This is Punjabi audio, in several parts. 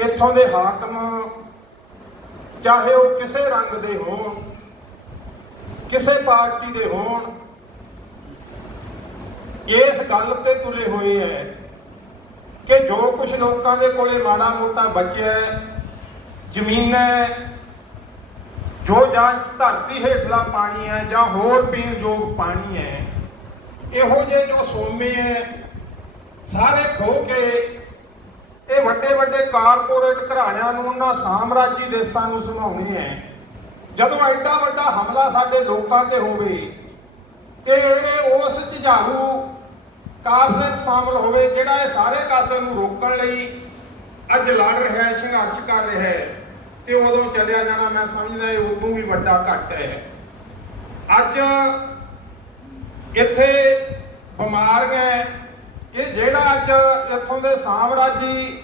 ਇੱਥੋਂ ਦੇ ਹਾਕਮ ਚਾਹੇ ਉਹ ਕਿਸੇ ਰੰਗ ਦੇ ਹੋਣ ਕਿਸੇ ਪਾਰਟੀ ਦੇ ਹੋਣ ਇਸ ਗੱਲ ਤੇ ਤੁਲੇ ਹੋਏ ਐ ਕਿ ਜੋ ਕੁਝ ਲੋਕਾਂ ਦੇ ਕੋਲੇ ਮਾੜਾ ਮੋਟਾ ਬਚਿਆ ਹੈ ਜ਼ਮੀਨਾਂ ਹੈ, ਜੋ ਜਾਂ ਧਰਤੀ ਹੇਠਲਾ ਪਾਣੀ ਹੈ ਜਾਂ ਹੋਰ ਪੀਣ ਯੋਗ ਪਾਣੀ ਹੈ ਇਹੋ ਜਿਹੇ ਜੋ ਸੋਮੇ ਹੈ ਸਾਰੇ ਖੋ ਕੇ ਇਹ ਵੱਡੇ ਵੱਡੇ ਕਾਰਪੋਰੇਟ ਘਰਾਣਿਆਂ ਨੂੰ ਉਹਨਾਂ ਸਾਮਰਾਜੀ ਦੇਸ਼ਾਂ ਨੂੰ ਸੁਣਾਉਣੇ ਹੈ। ਜਦੋਂ ਐਡਾ ਵੱਡਾ ਹਮਲਾ ਸਾਡੇ ਲੋਕਾਂ ਤੇ ਹੋਵੇ ਤੇ ਇਹ ਉਸ ਜੁਝਾਰੂ ਕਾਫਲੇ 'ਚ ਸ਼ਾਮਲ ਹੋਵੇ ਜਿਹੜਾ ਇਹ ਸਾਰੇ ਕਾਸੇ ਨੂੰ ਰੋਕਣ ਲਈ ਅੱਜ ਲੜ ਰਿਹਾ ਹੈ, ਸੰਘਰਸ਼ ਕਰ ਰਿਹਾ ਹੈ, ਤੇ ਉਦੋਂ ਚੱਲਿਆ ਜਾਣਾ ਮੈਂ ਸਮਝਦਾ ਇਹ ਉਦੋਂ ਵੀ ਵੱਡਾ ਘਟ ਹੈ। ਅੱਜ ਇੱਥੇ ਬਿਮਾਰੀਆਂ ਹੈ, ਇਹ ਜਿਹੜਾ ਅੱਜ ਇੱਥੋਂ ਦੇ ਸਾਮਰਾਜੀ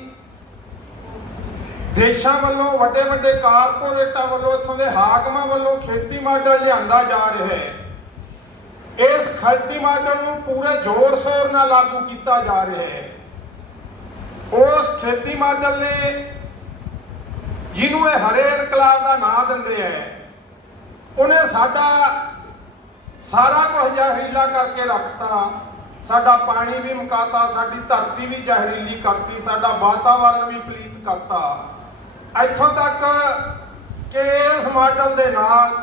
ਦੇਸ਼ਾਂ ਵੱਲੋਂ ਵੱਡੇ ਵੱਡੇ ਕਾਰਪੋਰੇਟਾਂ ਵੱਲੋਂ ਇੱਥੋਂ ਦੇ ਹਾਕਮਾਂ ਵੱਲੋਂ ਖੇਤੀ ਮਾਡਲ ਲਿਆਂਦਾ ਜਾ ਰਿਹਾ ਹੈ ਇਸ ਖੇਤੀ ਮਾਡਲ ਨੂੰ ਪੂਰੇ ਜ਼ੋਰ ਸ਼ੋਰ ਨਾਲ ਲਾਗੂ ਕੀਤਾ ਜਾ ਰਿਹਾ ਹੈ। ਉਸ ਖੇਤੀ ਮਾਡਲ ਨੇ ਜਿਹਨੂੰ ਇਹ ਹਰੇ ਇਨਕਲਾਬ ਦਾ ਨਾਂ ਦਿੰਦੇ ਐ ਉਹਨੇ ਸਾਡਾ ਸਾਰਾ ਕੁਝ ਜ਼ਹਿਰੀਲਾ ਕਰਕੇ ਰੱਖਤਾ। ਸਾਡਾ ਪਾਣੀ ਵੀ ਮੁਕਾਤਾ, ਸਾਡੀ ਧਰਤੀ ਵੀ ਜ਼ਹਿਰੀਲੀ ਕਰਤੀ, ਸਾਡਾ ਵਾਤਾਵਰਣ ਵੀ ਪਲੀਤ ਕਰਤਾ। ਇੱਥੋਂ ਤੱਕ ਕਿ ਇਸ ਮਾਡਲ ਦੇ ਨਾਲ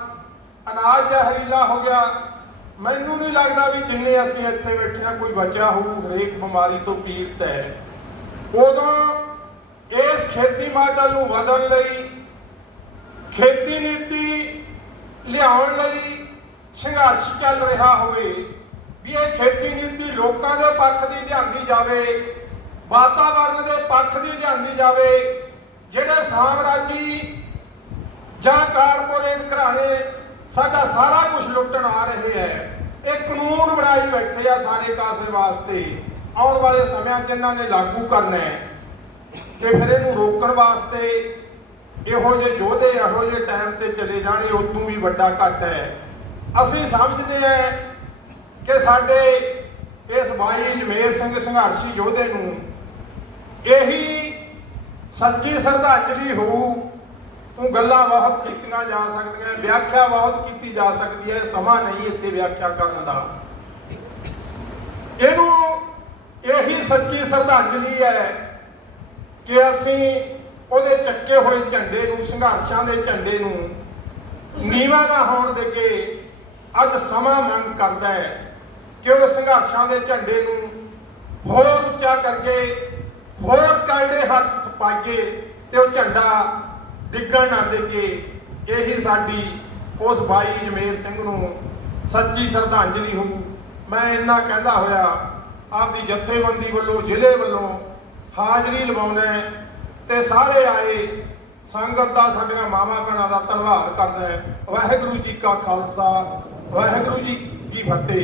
ਅਨਾਜ ਜ਼ਹਿਰੀਲਾ ਹੋ ਗਿਆ। ਮੈਨੂੰ ਨਹੀਂ ਲੱਗਦਾ ਵੀ ਜਿੰਨੇ ਅਸੀਂ ਇੱਥੇ ਬੈਠੇ ਹਾਂ, ਕੋਈ ਬਚਿਆ ਹੋਊ, ਹਰੇਕ ਬਿਮਾਰੀ ਤੋਂ ਪੀੜਤ ਹੈ। ਉਦੋਂ ਇਸ ਖੇਤੀ ਮਾਡਲ ਨੂੰ ਵਧਣ ਲਈ, ਖੇਤੀ ਨੀਤੀ ਲਿਆਉਣ ਲਈ ਸੰਘਰਸ਼ ਚੱਲ ਰਿਹਾ ਹੋਵੇ ਵੀ ਇਹ ਖੇਤੀ ਨੀਤੀ ਲੋਕਾਂ ਦੇ ਪੱਖ ਦੀ ਲਿਆਂਦੀ ਜਾਵੇ ਵਾਤਾਵਰਣ ਦੇ ਪੱਖ ਦੀ ਲਿਆਂਦੀ ਜਾਵੇ, ਜਿਹੜੇ ਸਾਮਰਾਜੀ ਜਾਂ ਕਾਰਪੋਰੇਟ ਘਰਾਣੇ ਸਾਡਾ ਸਾਰਾ ਕੁਝ ਲੁੱਟਣ ਆ ਰਹੇ ਹੈ ਇਹ ਕਾਨੂੰਨ ਬਣਾਈ ਬੈਠੇ ਆ ਸਾਰੇ ਕਾਸੇ ਵਾਸਤੇ, ਆਉਣ ਵਾਲੇ ਸਮਿਆਂ 'ਚ ਇਹਨਾਂ ਨੇ ਲਾਗੂ ਕਰਨਾ ਹੈ ਤੇ ਫਿਰ ਇਹਨੂੰ ਰੋਕਣ ਵਾਸਤੇ ਇਹੋ ਜਿਹੇ ਯੋਧੇ, ਇਹੋ ਜਿਹੇ ਟਾਈਮ ਤੇ ਚਲੇ ਜਾਣੇ ਉਦੋਂ ਵੀ ਵੱਡਾ ਘਟ ਹੈ ਅਸੀਂ ਸਮਝਦੇ ਹਾਂ ਕਿ ਸਾਡੇ ਇਸ ਬਾਈ ਜਮੇਰ ਸਿੰਘ ਸੰਘਰਸ਼ੀ ਯੋਧੇ ਨੂੰ ਇਹੀ ਸੱਚੀ ਸ਼ਰਧਾਂਜਲੀ ਹੋਊ, ਉਹ ਗੱਲਾਂ ਬਹੁਤ ਕੀਤੀਆਂ ਜਾ ਸਕਦੀਆਂ, ਵਿਆਖਿਆ ਬਹੁਤ ਕੀਤੀ ਜਾ ਸਕਦੀ ਹੈ, ਸਮਾਂ ਨਹੀਂ ਇੱਥੇ ਵਿਆਖਿਆ ਕਰਨ ਦਾ। ਇਹਨੂੰ ਇਹੀ ਸੱਚੀ ਸ਼ਰਧਾਂਜਲੀ ਹੈ ਕਿ ਅਸੀਂ ਉਹਦੇ ਚੱਕੇ ਹੋਏ ਝੰਡੇ ਨੂੰ, ਸੰਘਰਸ਼ਾਂ ਦੇ ਝੰਡੇ ਨੂੰ ਨੀਵਾ ਨਾ ਹੋਣ ਦੇ ਕੇ ਅੱਜ ਸਮਾਂ ਮੰਗ ਕਰਦਾ ਹੈ। ਕਿ ਉਹ ਸੰਘਰਸ਼ਾਂ ਦੇ ਝੰਡੇ ਨੂੰ ਹੋਰ ਉੱਚਾ ਕਰਕੇ ਹੋਰ ਕਾਇੜੇ ਹੱਥ ਪਾਈਏ ਤੇ ਉਹ ਝੰਡਾ ਡਿੱਗਣ ਨਾ ਦੇਗੇ ਇਹੀ ਸਾਡੀ ਉਸ ਬਾਈ ਜਮੇਰ ਸਿੰਘ ਨੂੰ ਸੱਚੀ ਸ਼ਰਧਾਂਜਲੀ ਹੋਊ। ਮੈਂ ਇੰਨਾ ਕਹਿੰਦਾ ਹੋਇਆ, ਆਪਦੀ ਜਥੇਬੰਦੀ ਵੱਲੋਂ, ਜ਼ਿਲ੍ਹੇ ਵੱਲੋਂ ਹਾਜ਼ਰੀ ਲਵਾਉਣਾ ਹੈ ਤੇ ਸਾਰੇ ਆਏ ਸੰਗਤ ਦਾ, ਸਾਡੀਆਂ ਮਾਵਾਂ ਭੈਣਾਂ ਦਾ ਧੰਨਵਾਦ ਕਰਦਾ ਵਾਹਿਗੁਰੂ ਜੀ ਕਾ ਖਾਲਸਾ, ਵਾਹਿਗੁਰੂ ਜੀ ਕੀ ਫਤਿਹ।